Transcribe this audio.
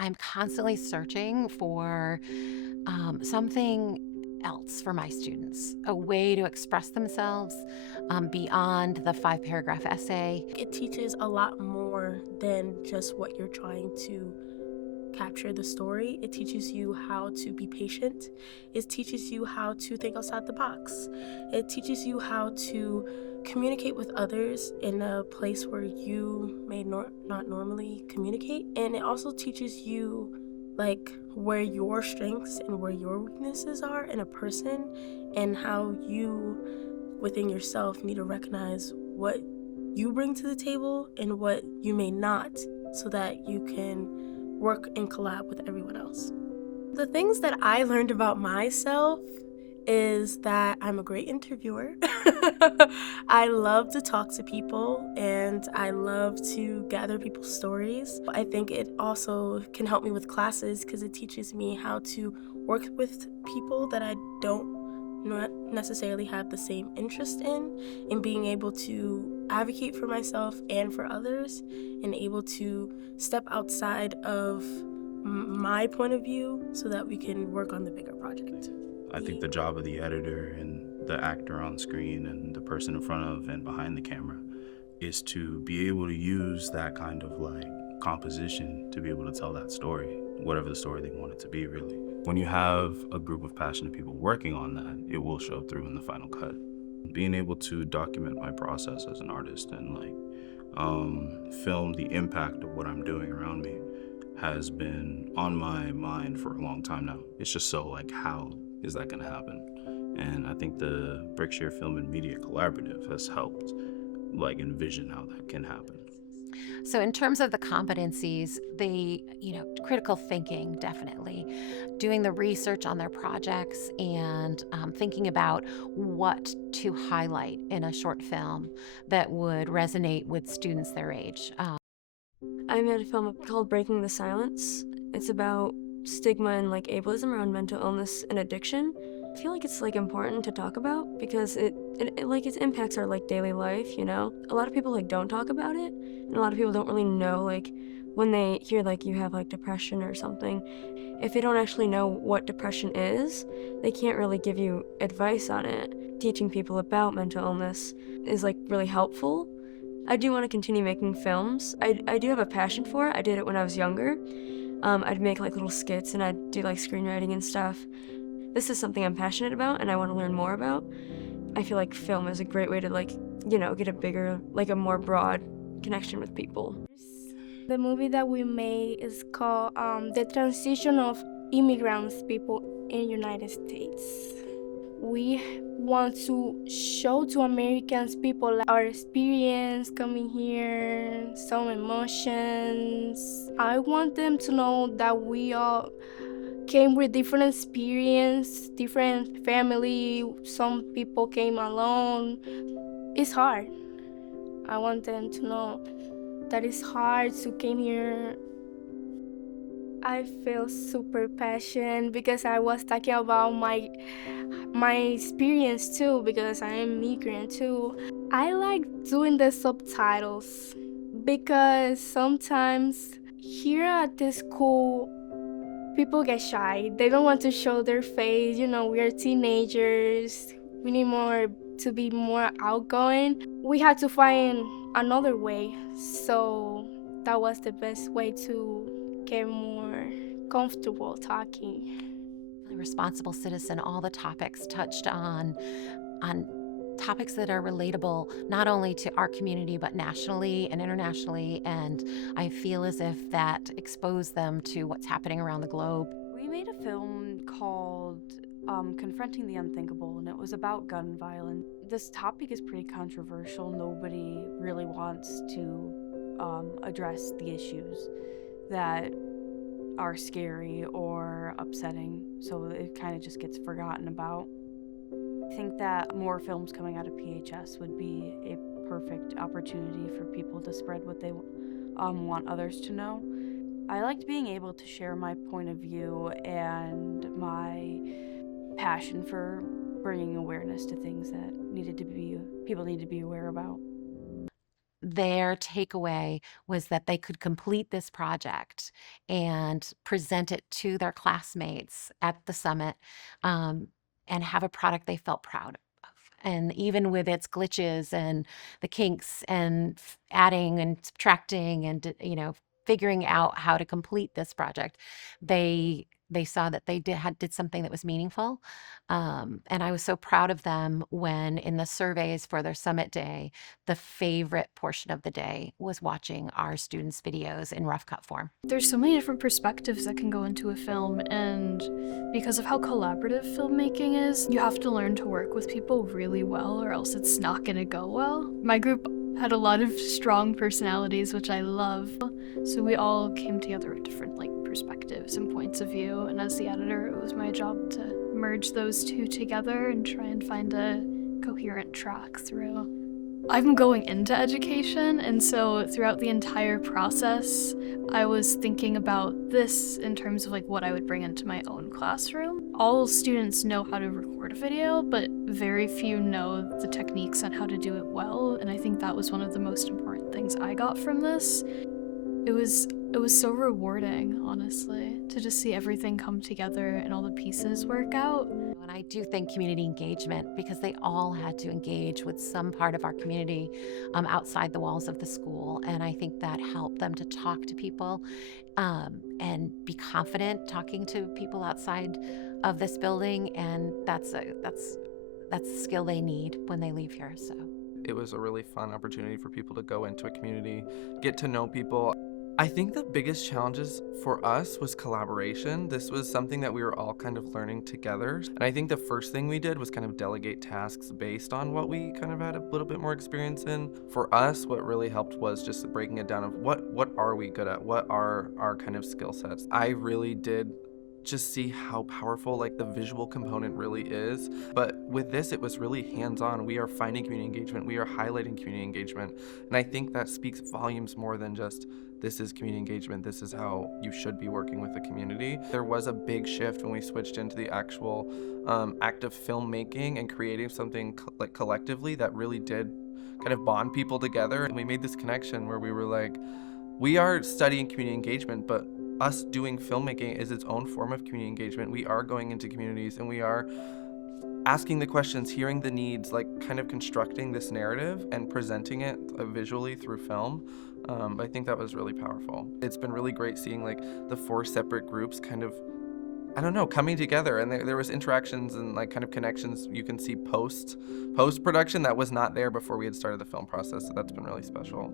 I'm constantly searching for something else for my students, a way to express themselves beyond the 5-paragraph essay. It teaches a lot more than just what you're trying to capture the story. It teaches you how to be patient. It teaches you how to think outside the box. It teaches you how to communicate with others in a place where you may not normally communicate. And it also teaches you like where your strengths and where your weaknesses are in a person, and how you within yourself need to recognize what you bring to the table and what you may not, so that you can work and collab with everyone else. The things that I learned about myself is that I'm a great interviewer. I love to talk to people and I love to gather people's stories. I think it also can help me with classes because it teaches me how to work with people that I don't not necessarily have the same interest in being able to advocate for myself and for others, and able to step outside of my point of view so that we can work on the bigger project. I think the job of the editor and the actor on screen and the person in front of and behind the camera is to be able to use that kind of like composition to be able to tell that story, whatever the story they want it to be, really. When you have a group of passionate people working on that, it will show through in the final cut. Being able to document my process as an artist and film the impact of what I'm doing around me has been on my mind for a long time now. It's just so like, how is that gonna happen? And I think the Berkshire Film and Media Collaborative has helped like envision how that can happen. So in terms of the competencies, critical thinking, definitely, doing the research on their projects and thinking about what to highlight in a short film that would resonate with students their age. I made a film called Breaking the Silence. It's about stigma and like ableism around mental illness and addiction. I feel like it's like important to talk about because it impacts our like daily life, you know? A lot of people like don't talk about it, and a lot of people don't really know like when they hear like you have like depression or something, if they don't actually know what depression is, they can't really give you advice on it. Teaching people about mental illness is like really helpful. I do want to continue making films. I do have a passion for it. I did it when I was younger. I'd make like little skits and I'd do like screenwriting and stuff. This is something I'm passionate about and I want to learn more about. I feel like film is a great way to like, get a bigger, like a more broad connection with people. The movie that we made is called The Transition of Immigrants People in United States. We want to show to Americans people our experience coming here, some emotions. I want them to know that we all came with different experience, different family. Some people came alone. It's hard. I want them to know that it's hard to come here. I feel super passionate because I was talking about my experience too, because I'm an immigrant too. I like doing the subtitles because sometimes here at the school, people get shy. They don't want to show their face. We are teenagers. We need to be more outgoing. We had to find another way. So that was the best way to get more comfortable talking. Responsible citizen, all the topics touched on topics that are relatable not only to our community but nationally and internationally, and I feel as if that exposed them to what's happening around the globe. We made a film called Confronting the Unthinkable, and it was about gun violence. This topic is pretty controversial. Nobody really wants to address the issues that are scary or upsetting, so it kind of just gets forgotten about. I think that more films coming out of PHS would be a perfect opportunity for people to spread what they want others to know. I liked being able to share my point of view and my passion for bringing awareness to things that people need to be aware about. their takeaway was that they could complete this project and present it to their classmates at the summit, um, and have a product they felt proud of. And even with its glitches and the kinks and adding and subtracting and figuring out how to complete this project, they saw that they did something that was meaningful. And I was so proud of them when in the surveys for their summit day, the favorite portion of the day was watching our students' videos in rough cut form. There's so many different perspectives that can go into a film, and because of how collaborative filmmaking is, you have to learn to work with people really well or else it's not gonna go well. My group had a lot of strong personalities, which I love, so we all came together with different perspectives and points of view, and as the editor it was my job to merge those two together and try and find a coherent track through. I'm going into education, and so throughout the entire process I was thinking about this in terms of what I would bring into my own classroom. All students know how to record a video, but very few know the techniques on how to do it well, and I think that was one of the most important things I got from this. It was so rewarding, honestly, to just see everything come together and all the pieces work out. And I do think community engagement, because they all had to engage with some part of our community outside the walls of the school. And I think that helped them to talk to people and be confident talking to people outside of this building. And that's a skill they need when they leave here. So it was a really fun opportunity for people to go into a community, get to know people. I think the biggest challenges for us was collaboration. This was something that we were all kind of learning together. And I think the first thing we did was kind of delegate tasks based on what we kind of had a little bit more experience in. For us, what really helped was just breaking it down of what are we good at? What are our kind of skill sets? I really did just see how powerful the visual component really is. But with this, it was really hands-on. We are finding community engagement. We are highlighting community engagement. And I think that speaks volumes more than just this is community engagement, this is how you should be working with the community. There was a big shift when we switched into the actual act of filmmaking and creating something collectively that really did kind of bond people together. And we made this connection where we were we are studying community engagement, but us doing filmmaking is its own form of community engagement. We are going into communities and we are asking the questions, hearing the needs, kind of constructing this narrative and presenting it visually through film. I think that was really powerful. It's been really great seeing the 4 separate groups kind of, coming together, and there was interactions and kind of connections you can see post-production that was not there before we had started the film process, so that's been really special.